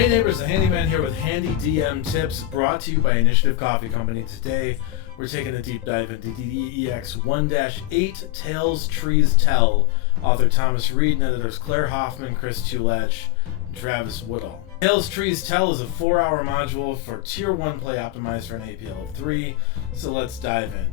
Hey neighbors, the Handyman here with handy DM tips brought to you by Initiative Coffee Company. Today, we're taking a deep dive into DDEX-01-08 Tales Trees Tell, author Thomas Reed and editors Claire Hoffman, Chris Tulach, and Travis Woodall. Tales Trees Tell is a 4-hour module for Tier 1 play optimized for an APL of 3, so let's dive in.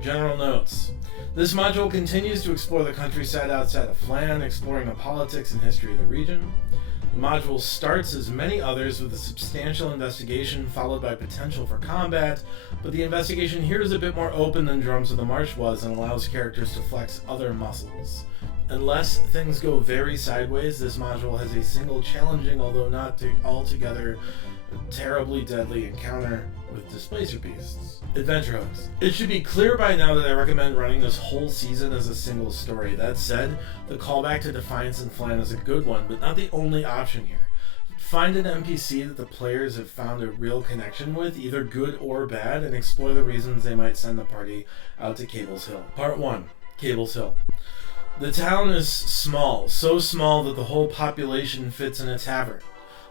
General notes. This module continues to explore the countryside outside of Flan, exploring the politics and history of the region. The module starts, as many others, with a substantial investigation followed by potential for combat, but the investigation here is a bit more open than Drums of the March was and allows characters to flex other muscles. Unless things go very sideways, this module has a single challenging, although not altogether terribly deadly encounter with displacer beasts. Adventure hooks. It should be clear by now that I recommend running this whole season as a single story. That said, the callback to Defiance and Flan is a good one, but not the only option here. Find an NPC that the players have found a real connection with, either good or bad, and explore the reasons they might send the party out to Cable's Hill. Part 1. Cable's Hill. The town is small, so small that the whole population fits in a tavern.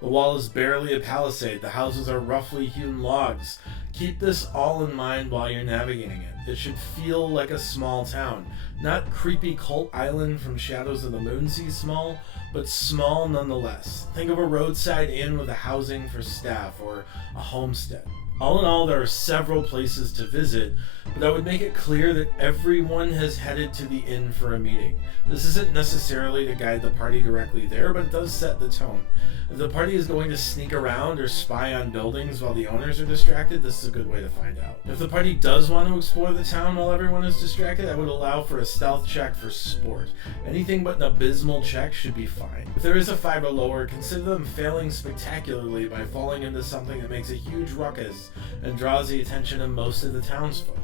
The wall is barely a palisade. The houses are roughly hewn logs. Keep this all in mind while you're navigating it. It should feel like a small town. Not creepy cult island from Shadows of the Moonsea small, but small nonetheless. Think of a roadside inn with a housing for staff or a homestead. All in all, there are several places to visit, but I would make it clear that everyone has headed to the inn for a meeting. This isn't necessarily to guide the party directly there, but it does set the tone. If the party is going to sneak around or spy on buildings while the owners are distracted, this is a good way to find out. If the party does want to explore the town while everyone is distracted, I would allow for a stealth check for sport. Anything but an abysmal check should be fine. If there is a 5 or lower, consider them failing spectacularly by falling into something that makes a huge ruckus and draws the attention of most of the townsfolk.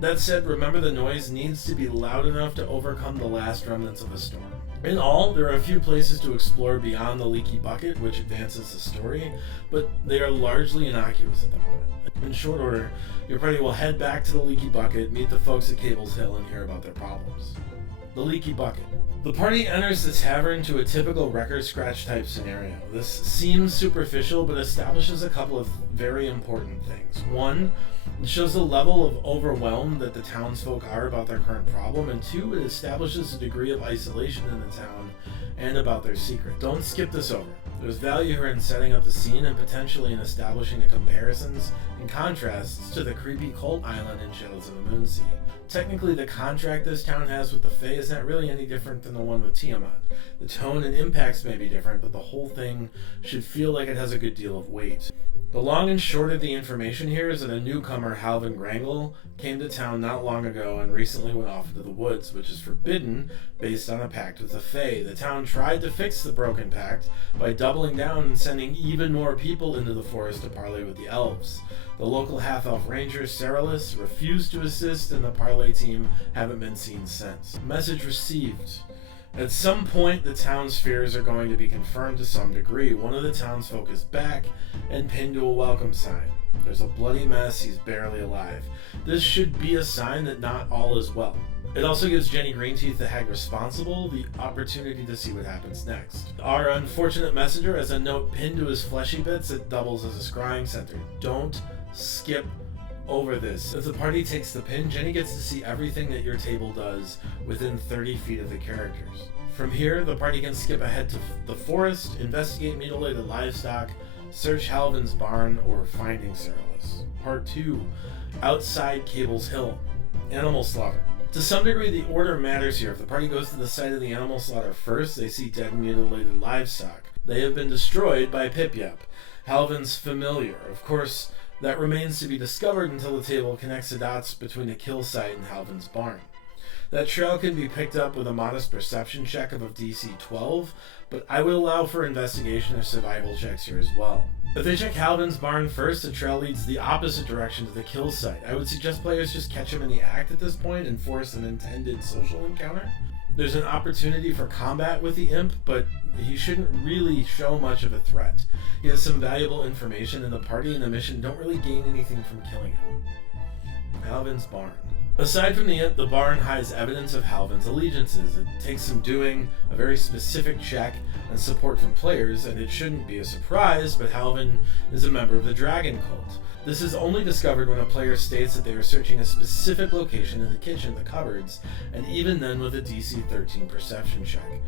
That said, remember the noise needs to be loud enough to overcome the last remnants of a storm. In all, there are a few places to explore beyond the leaky bucket, which advances the story, but they are largely innocuous at the moment. In short order, your party will head back to the leaky bucket, meet the folks at Cable's Hill, and hear about their problems. The leaky bucket. The party enters the tavern to a typical record scratch type scenario. This seems superficial, but establishes a couple of very important things. One, it shows the level of overwhelm that the townsfolk are about their current problem, and two, it establishes a degree of isolation in the town and about their secret. Don't skip this over. There's value here in setting up the scene and potentially in establishing the comparisons and contrasts to the creepy cult island in Shadows of the Moonsea. Technically, the contract this town has with the Fae is not really any different than the one with Tiamat. The tone and impacts may be different, but the whole thing should feel like it has a good deal of weight. The long and short of the information here is that a newcomer, Halvin Grangle, came to town not long ago and recently went off into the woods, which is forbidden based on a pact with the Fae. The town tried to fix the broken pact by doubling down and sending even more people into the forest to parley with the elves. The local half-elf ranger, Ceralis, refused to assist, and the parley team haven't been seen since. Message received. At some point, the town's fears are going to be confirmed to some degree. One of the townsfolk is back and pinned to a welcome sign. There's a bloody mess, he's barely alive. This should be a sign that not all is well. It also gives Jenny Greenteeth, the hag responsible, the opportunity to see what happens next. Our unfortunate messenger has a note pinned to his fleshy bits that doubles as a scrying center. Don't skip over this. If the party takes the pin, Jenny gets to see everything that your table does within 30 feet of the characters. From here, the party can skip ahead to the forest, investigate mutilated livestock, search Halvin's barn, or finding Ceralis. Part 2. Outside Cable's Hill. Animal slaughter. To some degree, the order matters here. If the party goes to the site of the animal slaughter first, they see dead mutilated livestock. They have been destroyed by Pip-Yep, Halvin's familiar. Of course, that remains to be discovered until the table connects the dots between the kill site and Halvin's barn. That trail can be picked up with a modest perception check of a DC 12, but I will allow for investigation or survival checks here as well. If they check Halvin's barn first, the trail leads the opposite direction to the kill site. I would suggest players just catch him in the act at this point and force an intended social encounter. There's an opportunity for combat with the imp, but he shouldn't really show much of a threat. He has some valuable information, and the party and the mission don't really gain anything from killing him. Halvin's barn. Aside from the barn hides evidence of Halvin's allegiances. It takes some doing, a very specific check, and support from players, and it shouldn't be a surprise, but Halvin is a member of the Dragon Cult. This is only discovered when a player states that they are searching a specific location in the kitchen, the cupboards, and even then with a DC 13 perception check.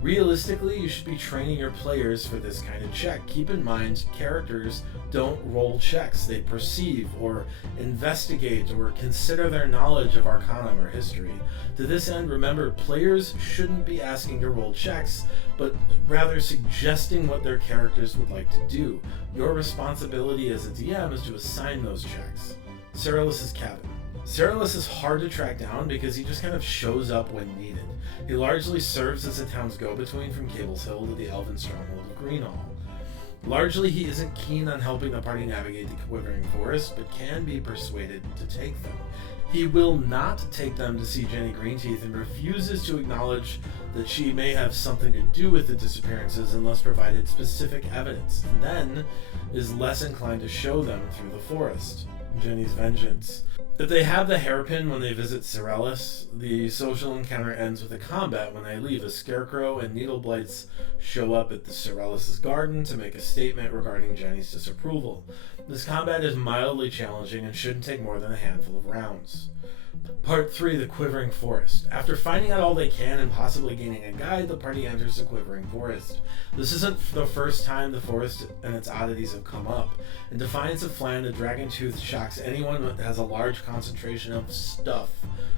Realistically, you should be training your players for this kind of check. Keep in mind, characters don't roll checks. They perceive or investigate or consider their knowledge of Arcanum or history. To this end, remember, players shouldn't be asking to roll checks, but rather suggesting what their characters would like to do. Your responsibility as a DM is to assign those checks. Cyrillus' cabin. Cyrillus is hard to track down because he just kind of shows up when needed. He largely serves as the town's go-between from Cable's Hill to the elven stronghold of Greenhall. Largely, he isn't keen on helping the party navigate the quivering forest, but can be persuaded to take them. He will not take them to see Jenny Greenteeth and refuses to acknowledge that she may have something to do with the disappearances unless provided specific evidence, and then is less inclined to show them through the forest. Jenny's vengeance. If they have the hairpin when they visit Cyrillus, the social encounter ends with a combat when they leave. A scarecrow and needleblights show up at the Cyrillus' garden to make a statement regarding Jenny's disapproval. This combat is mildly challenging and shouldn't take more than a handful of rounds. Part 3, the Quivering Forest. After finding out all they can and possibly gaining a guide, the party enters the Quivering Forest. This isn't the first time the forest and its oddities have come up. In defiance of Flan, the Dragon Tooth shocks anyone that has a large concentration of stuff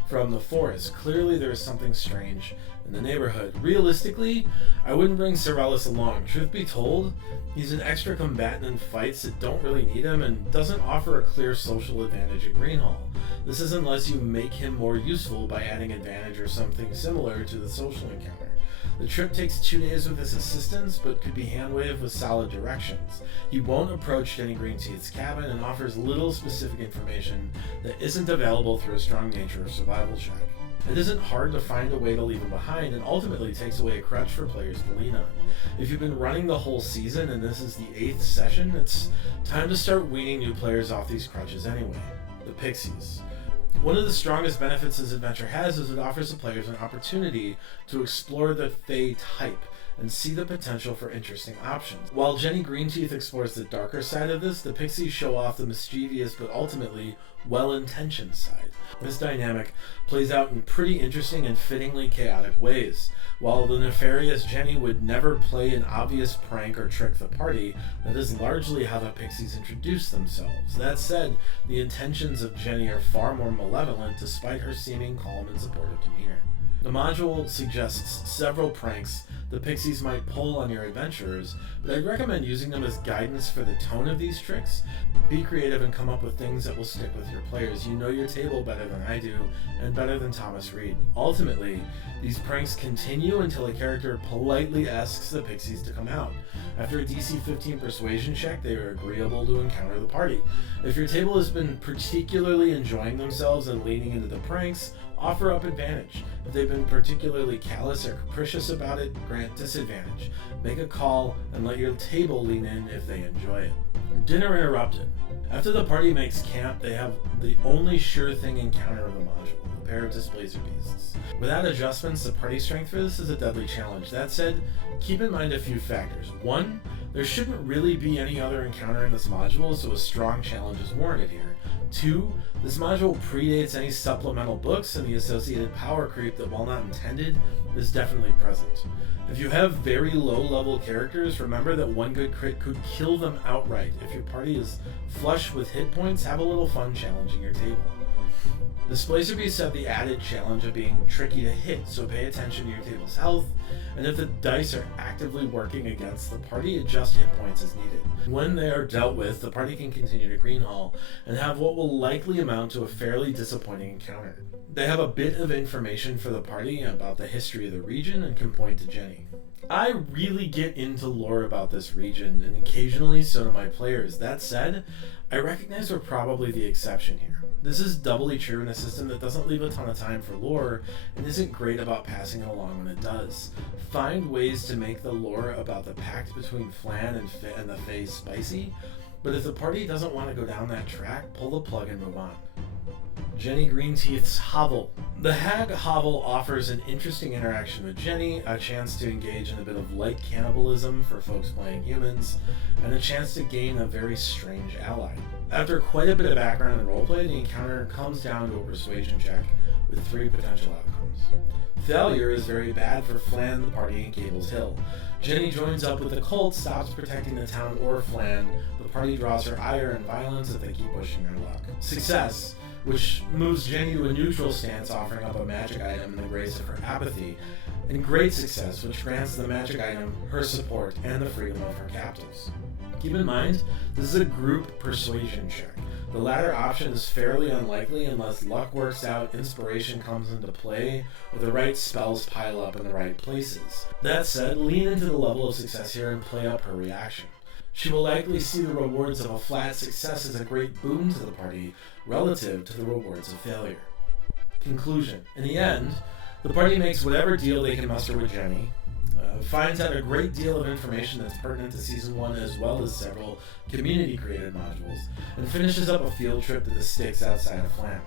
from the forest. Clearly there is something strange in the neighborhood. Realistically, I wouldn't bring Cyrillus along. Truth be told, he's an extra combatant in fights that don't really need him and doesn't offer a clear social advantage at Greenhall. This is unless you make him more useful by adding advantage or something similar to the social encounter. The trip takes 2 days with his assistance, but could be hand-waved with solid directions. He won't approach Jenny Greenteeth's cabin and offers little specific information that isn't available through a strong nature or survival check. It isn't hard to find a way to leave him behind, and ultimately takes away a crutch for players to lean on. If you've been running the whole season and this is the 8th session, it's time to start weaning new players off these crutches anyway. The Pixies. One of the strongest benefits this adventure has is it offers the players an opportunity to explore the Fae type and see the potential for interesting options. While Jenny Greenteeth explores the darker side of this, the Pixies show off the mischievous but ultimately well-intentioned side. This dynamic plays out in pretty interesting and fittingly chaotic ways. While the nefarious Jenny would never play an obvious prank or trick the party, that is largely how the Pixies introduce themselves. That said, the intentions of Jenny are far more malevolent despite her seeming calm and supportive demeanor. The module suggests several pranks the Pixies might pull on your adventurers, but I'd recommend using them as guidance for the tone of these tricks. Be creative and come up with things that will stick with your players. You know your table better than I do, and better than Thomas Reed. Ultimately, these pranks continue until a character politely asks the Pixies to come out. After a DC 15 persuasion check, they are agreeable to encounter the party. If your table has been particularly enjoying themselves and leaning into the pranks, offer up advantage. If they've been particularly callous or capricious about it, grant disadvantage. Make a call and let your table lean in if they enjoy it. Dinner interrupted. After the party makes camp, they have the only sure thing encounter of the module, a pair of displacer beasts. Without adjustments, the party strength for this is a deadly challenge. That said, keep in mind a few factors. 1, there shouldn't really be any other encounter in this module, so a strong challenge is warranted here. 2, this module predates any supplemental books and the associated power creep that, while not intended, is definitely present. If you have very low-level characters, remember that one good crit could kill them outright. If your party is flush with hit points, have a little fun challenging your table. The Displacer Beasts have the added challenge of being tricky to hit, so pay attention to your table's health, and if the dice are actively working against the party, adjust hit points as needed. When they are dealt with, the party can continue to Greenhall and have what will likely amount to a fairly disappointing encounter. They have a bit of information for the party about the history of the region and can point to Jenny. I really get into lore about this region, and occasionally so do my players. That said, I recognize we're probably the exception here. This is doubly true in a system that doesn't leave a ton of time for lore and isn't great about passing it along when it does. Find ways to make the lore about the pact between Flan and the Fae spicy, but if the party doesn't want to go down that track, pull the plug and move on. Jenny Greenteeth's hovel. The hag hovel offers an interesting interaction with Jenny, a chance to engage in a bit of light cannibalism for folks playing humans, and a chance to gain a very strange ally. After quite a bit of background and roleplay, the encounter comes down to a persuasion check with 3 potential outcomes. Failure is very bad for Flan, the party, and Gables Hill. Jenny joins up with the cult, stops protecting the town or Flan. The party draws her ire and violence if they keep pushing their luck. Success, which moves Jenny to a neutral stance, offering up a magic item in the grace of her apathy. And great success, which grants the magic item her support and the freedom of her captives. Keep in mind, this is a group persuasion check. The latter option is fairly unlikely unless luck works out, inspiration comes into play, or the right spells pile up in the right places. That said, lean into the level of success here and play up her reaction. She will likely see the rewards of a flat success as a great boon to the party relative to the rewards of failure. Conclusion. In the end, the party makes whatever deal they can muster with Jenny, finds out a great deal of information that's pertinent to Season 1 as well as several community-created modules, and finishes up a field trip to the sticks outside of Flan.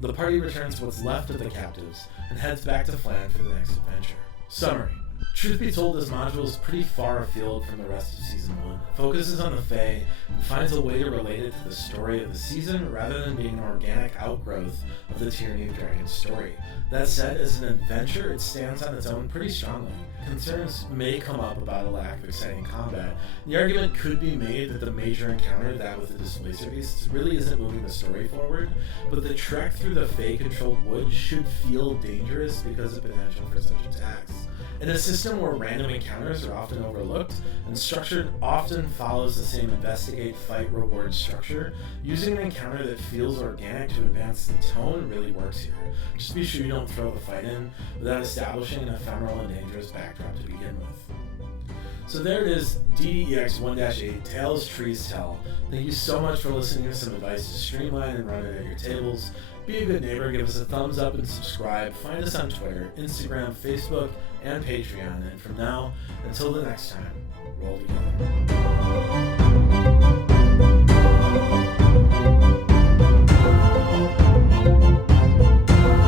The party returns what's left of the captives and heads back to Flan for the next adventure. Summary. Truth be told, this module is pretty far afield from the rest of Season 1. Focuses on the Fae and finds a way to relate it to the story of the season rather than being an organic outgrowth of the Tyranny of Dragons story. That said, as an adventure, it stands on its own pretty strongly. Concerns may come up about a lack of exciting combat. The argument could be made that the major encounter, that with the Displacer Beasts, really isn't moving the story forward, but the trek through the Fae-controlled woods should feel dangerous because of potential for such attacks. In a system where random encounters are often overlooked, and structure often follows the same investigate, fight, reward structure, using an encounter that feels organic to advance the tone really works here. Just be sure you don't throw the fight in without establishing an ephemeral and dangerous backdrop to begin with. So there it is, DDEX-01-08 Tales Trees Tell. Thank you so much for listening to some advice to streamline and run it at your tables. Be a good neighbor, give us a thumbs up and subscribe. Find us on Twitter, Instagram, Facebook, and Patreon. And from now until the next time, roll together.